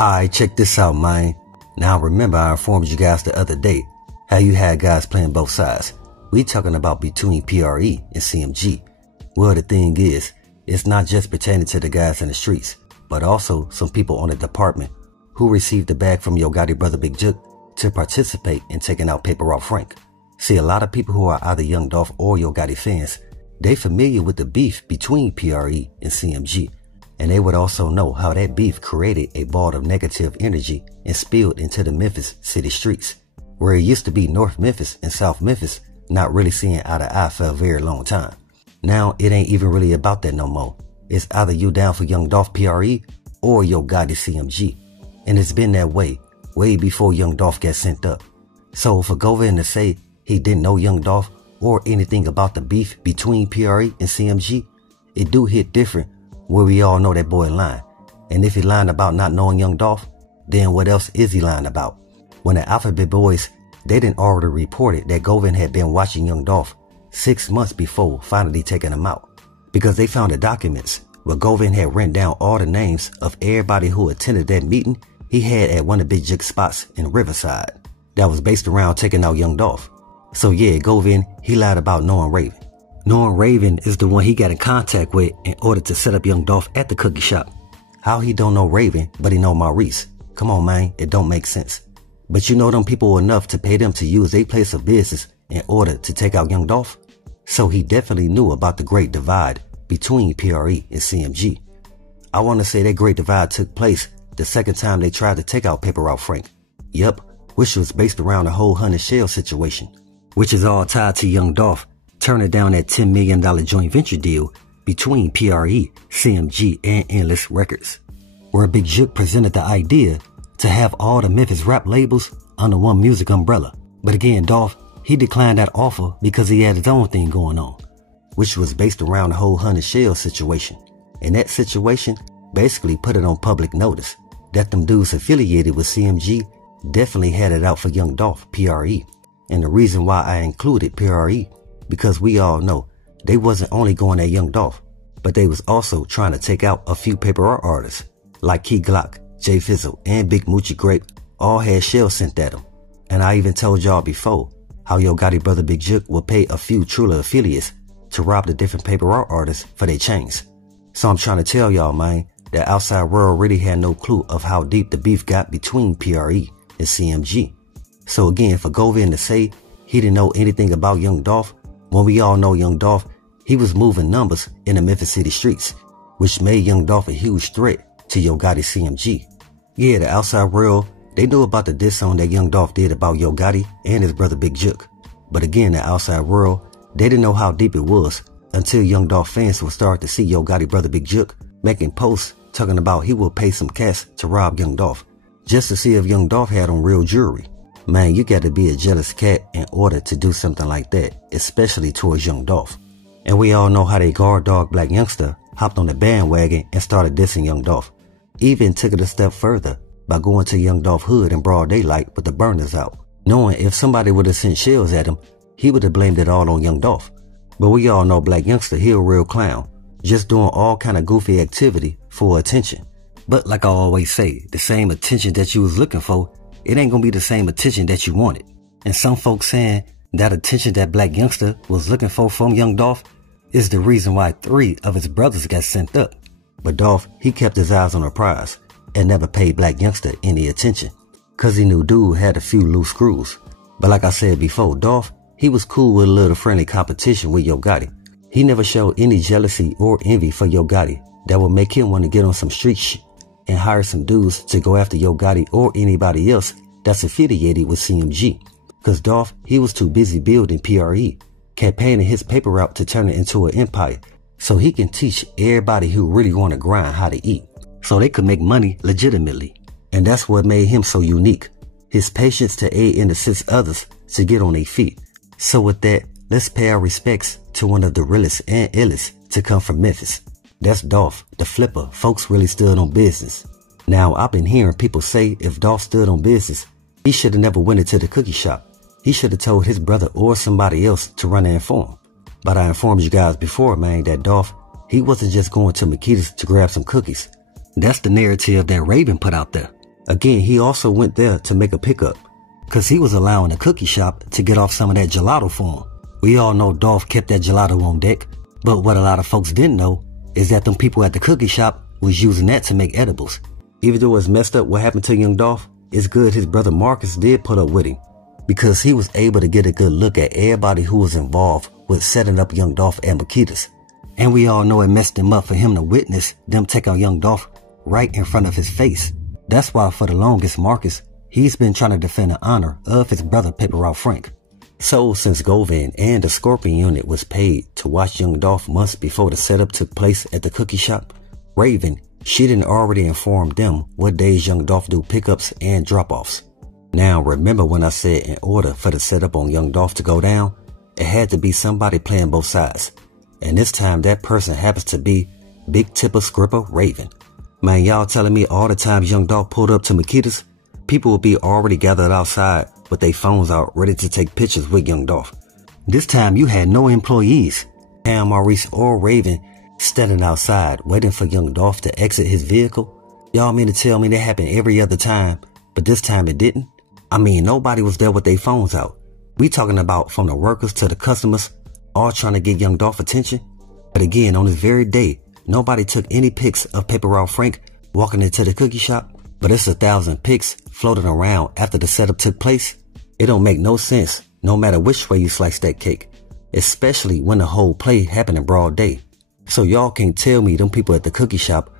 Alright, check this out, man. Now remember I informed you guys the other day how you had guys playing both sides. We talking about between PRE and CMG. Well, the thing is, it's not just pertaining to the guys in the streets, but also some people on the department who received the bag from Yo Gotti brother Big Jook to participate in taking out Paper Route Frank. See, a lot of people who are either Young Dolph or Yo Gotti fans, they familiar with the beef between PRE and CMG, and they would also know how that beef created a ball of negative energy and spilled into the Memphis city streets, where it used to be North Memphis and South Memphis not really seeing eye to eye for a very long time. Now it ain't even really about that no more. It's either you down for Young Dolph PRE or Yo Gotti CMG, and it's been that way before Young Dolph got sent up. So for Govan to say he didn't know Young Dolph or anything about the beef between PRE and CMG, it do hit different where we all know that boy lying. And if he lying about not knowing Young Dolph, then what else is he lying about? When the Alphabet Boys, they didn't already reported that Govan had been watching Young Dolph 6 months before finally taking him out, because they found the documents where Govan had written down all the names of everybody who attended that meeting he had at one of Big Jook's spots in Riverside that was based around taking out Young Dolph. So yeah, Govan, he lied about knowing Raven. Knowing Raven is the one he got in contact with in order to set up Young Dolph at the cookie shop. How he don't know Raven, but he know Maurice? Come on, man, it don't make sense. But you know them people enough to pay them to use their place of business in order to take out Young Dolph? So he definitely knew about the great divide between PRE and CMG. I want to say that great divide took place the second time they tried to take out Paper Route Frank. Yep, which was based around the whole 100 Shell situation, which is all tied to Young Dolph turning down that $10 million joint venture deal between PRE, CMG, and Endless Records, where Big Jook presented the idea to have all the Memphis rap labels under one music umbrella. But again, Dolph, he declined that offer because he had his own thing going on, which was based around the whole 100 Shell situation. And that situation basically put it on public notice that them dudes affiliated with CMG definitely had it out for Young Dolph, PRE. And the reason why I included PRE, because we all know they wasn't only going at Young Dolph, but they was also trying to take out a few paper art artists like Key Glock, Jay Fizzle, and Big Moochie Grape all had shells sent at them. And I even told y'all before how Yo Gotti brother Big Jook will pay a few Trula affiliates to rob the different paper art artists for their chains. So I'm trying to tell y'all, man, that outside world really had no clue of how deep the beef got between PRE and CMG. So again, for Govan to say he didn't know anything about Young Dolph, when we all know Young Dolph, he was moving numbers in the Memphis city streets, which made Young Dolph a huge threat to Yo Gotti CMG. Yeah, the outside world, they knew about the diss song that Young Dolph did about Yo Gotti and his brother Big Jook. But again, the outside world, they didn't know how deep it was until Young Dolph fans would start to see Yo Gotti brother Big Jook making posts talking about he will pay some cash to rob Young Dolph just to see if Young Dolph had on real jewelry. Man, you got to be a jealous cat in order to do something like that, especially towards Young Dolph. And we all know how they guard dog Black Youngster hopped on the bandwagon and started dissing Young Dolph. Even took it a step further by going to Young Dolph hood in broad daylight with the burners out, knowing if somebody would have sent shells at him, he would have blamed it all on Young Dolph. But we all know Black Youngster, he a real clown, just doing all kind of goofy activity for attention. But like I always say, the same attention that you was looking for, it ain't gonna be the same attention that you wanted. And some folks saying that attention that Black Youngster was looking for from Young Dolph is the reason why 3 of his brothers got sent up. But Dolph, he kept his eyes on the prize and never paid Black Youngster any attention, cause he knew dude had a few loose screws. But like I said before, Dolph, he was cool with a little friendly competition with Yo Gotti. He never showed any jealousy or envy for Yo Gotti that would make him want to get on some street shit and hire some dudes to go after Yo Gotti or anybody else that's affiliated with CMG. Cause Dolph, he was too busy building PRE, campaigning his paper route to turn it into an empire so he can teach everybody who really want to grind how to eat, so they could make money legitimately. And that's what made him so unique, his patience to aid and assist others to get on their feet. So with that, let's pay our respects to one of the realest and illest to come from Memphis. That's Dolph, the flipper. Folks really stood on business. Now, I've been hearing people say if Dolph stood on business, he should have never went into the cookie shop. He should have told his brother or somebody else to run and inform. But I informed you guys before, man, that Dolph, he wasn't just going to Makita's to grab some cookies. That's the narrative that Raven put out there. Again, he also went there to make a pickup, cause he was allowing the cookie shop to get off some of that gelato for him. We all know Dolph kept that gelato on deck, but what a lot of folks didn't know is that them people at the cookie shop was using that to make edibles. Even though it's messed up what happened to young Dolph, it's good his brother Marcus did put up with him, because he was able to get a good look at everybody who was involved with setting up young Dolph and Makita's. And we all know it messed him up for him to witness them take out young Dolph right in front of his face. That's why for the longest Marcus, he's been trying to defend the honor of his brother Paper Route Frank. So since Govan and the Scorpion unit was paid to watch young Dolph months before the setup took place at the cookie shop, Raven, she didn't already inform them what days young Dolph do pickups and drop-offs. Now remember when I said in order for the setup on young Dolph to go down, it had to be somebody playing both sides. And this time that person happens to be Big Tipper Scripper Raven. Man, y'all telling me all the times young Dolph pulled up to Makita's, people would be already gathered outside with their phones out ready to take pictures with young Dolph. This time you had no employees, and Maurice or Raven standing outside waiting for young Dolph to exit his vehicle. Y'all mean to tell me that happened every other time, but this time it didn't? I mean, nobody was there with their phones out. We talking about from the workers to the customers, all trying to get young Dolph attention. But again, on this very day, nobody took any pics of Paper Route Frank walking into the cookie shop. But it's 1,000 pics floating around after the setup took place. It don't make no sense, no matter which way you slice that cake, especially when the whole play happened in broad day. So y'all can't tell me them people at the cookie shop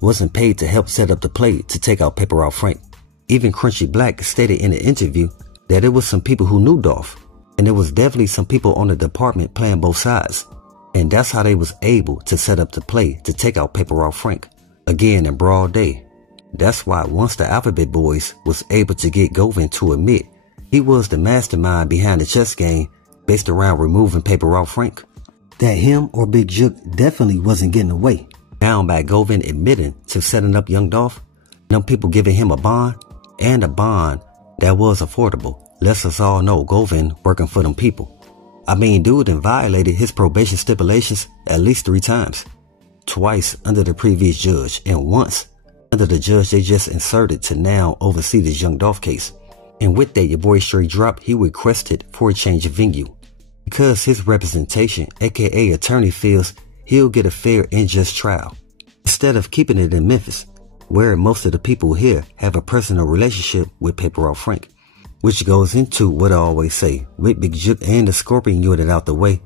wasn't paid to help set up the play to take out Paper Route Frank. Even Crunchy Black stated in the interview that it was some people who knew Dolph, and it was definitely some people on the department playing both sides. And that's how they was able to set up the play to take out Paper Route Frank, again in broad day. That's why once the Alphabet Boys was able to get Govan to admit he was the mastermind behind the chess game based around removing Paper Route Frank, that him or Big Jook definitely wasn't getting away. Now by Govan admitting to setting up young Dolph, them people giving him a bond, and a bond that was affordable, lets us all know Govan working for them people. I mean, dude done violated his probation stipulations at least 3 times. Twice under the previous judge, and once under the judge they just inserted to now oversee this young Dolph case. And with that, your boy straight dropped he requested for a change of venue, because his representation, aka attorney, feels he'll get a fair and just trial, instead of keeping it in Memphis, where most of the people here have a personal relationship with Paper Route Frank. Which goes into what I always say, with Big Jook and the Scorpion unit out the way,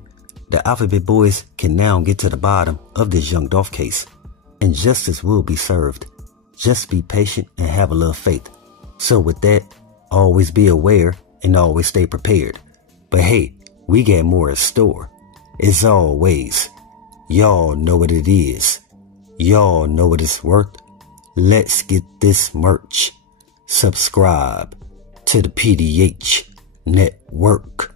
the Alphabet Boys can now get to the bottom of this young Dolph case, and justice will be served. Just be patient and have a little faith. So with that, always be aware and always stay prepared. But hey, we got more in store. As always, y'all know what it is. Y'all know what it's worth. Let's get this merch. Subscribe to the PDH Network.